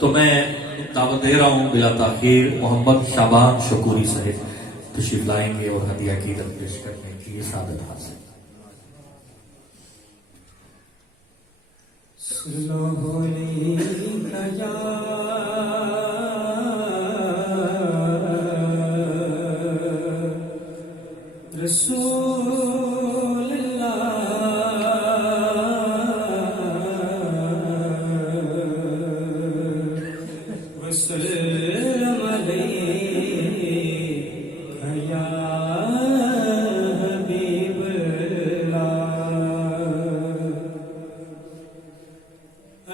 تو میں دعوت دے رہا ہوں بلا تاخیر محمد شعبان شکوری صاحب تشریف لائیں گے اور ہدیہ عقیدت پیش کرنے کی سعادت حاصل. رسول اللہ وسلم علیک یا حبیب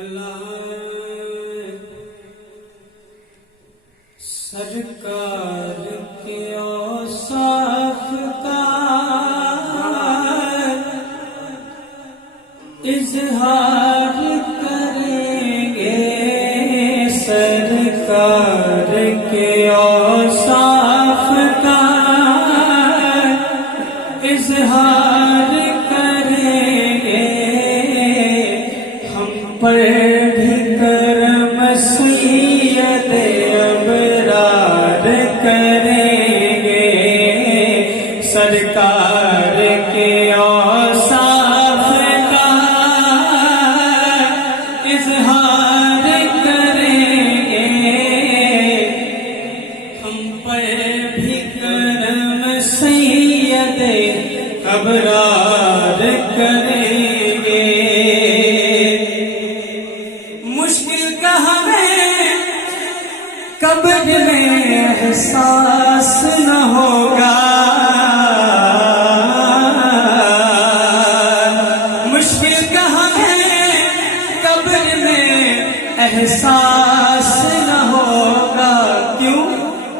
اللہ. سرکار کے اوصاف کا اظہار کریں گے. سرکار کے اوصاف کا اظہار کریں گے. ہم پر بھی کرم سید ابرار کریں گے. سرکار کے اوصاف کا اظہار کریں گے. ہم پر بھی کرم سید ابرار کریں گے. مشکل کا ہمیں قبر میں احساس نہ ہوگا. مشکل کا ہمیں قبر میں احساس نہ ہوگا. کیوں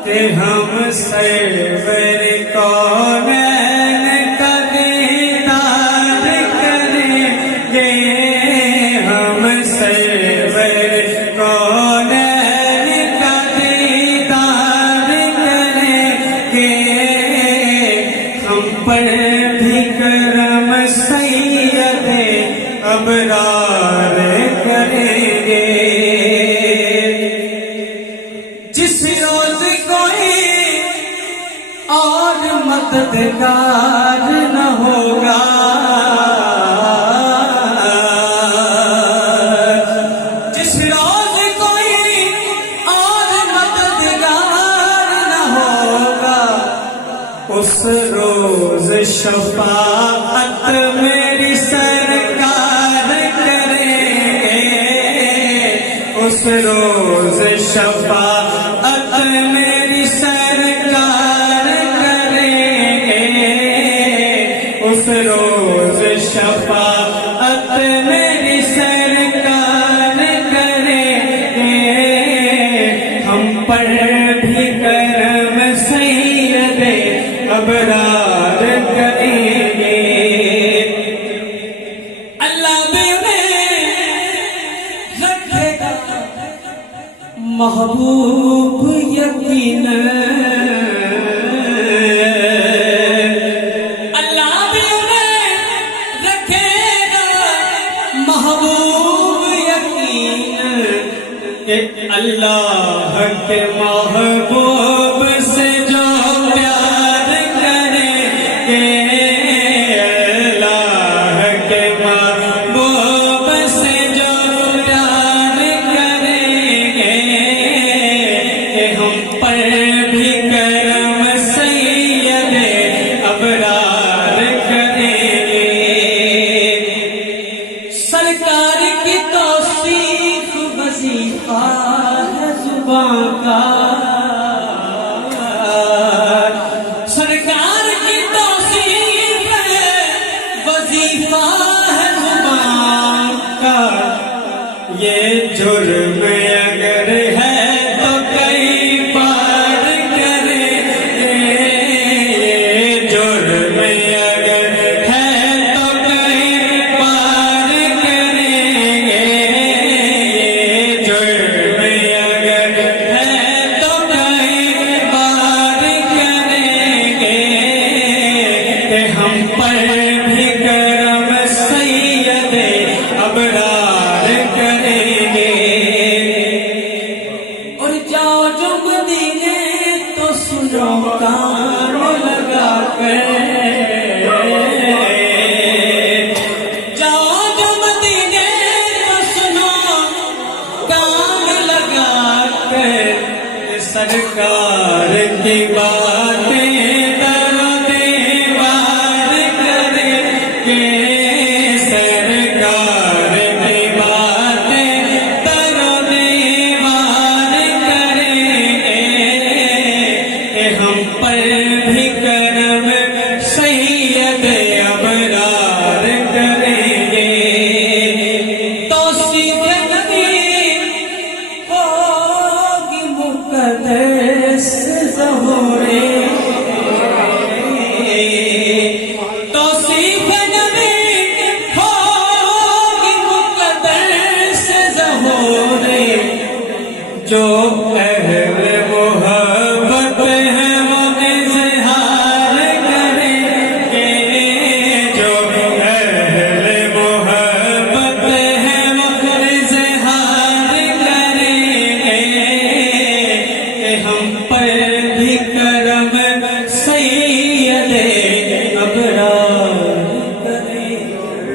کہ ہم سرور کونین کا دیدار کریں گے. ہم سرور کونین کا دیدار کریں گے. ہم پر بھی کرم سید ابرار کریں گے. جس روز کوئی اور مددگار نہ ہوگا. جس روز کوئی اور مددگار نہ ہوگا. اس روز شفاعت میری سرکار کریں گے. اس روز شفاعت میری سرکار کریں گے. اس روز شفاعت میری سرکار کریں گے. ہم پر بھی کرم سید ابرار کریں گے. اللہ بھی رکھے گا محبوب یقینا. اللہ بھی رکھے گا محبوب یقینا. کہ اللہ کے محبوب سے جو پیار کریں گے. اللہ کے محبوب سے جو پیار کریں گے. کہ ہم پر بھی کرم سید ابرار کریں گے. سرکار کی توصیف وظیفہ ہے زبان کا. سرکار کی توصیف وظیفہ ہے زبان کا. یہ جرم اگر ہے تو کئی بار کریں گے. یہ جرم اگر ہے تو کئی بار کریں گے. یہ جرم اگر ہے تو کئی بار کریں گے. کہ ہم پر بھی کرم سید ابرار کریں گے. تو کان لگا کر جاؤ جو مدینے کو سنو کان لگا کر سرکار کی باتیں در و دیوار کرے کہ سرکار کی باتیں در و دیوار کرے کہ ہم پر بھی کرم سید ابرار کریں گے توصیف نبی ہوگی مقدس ظہورے توصیف نبی ہوگی مقدس ظہورے جو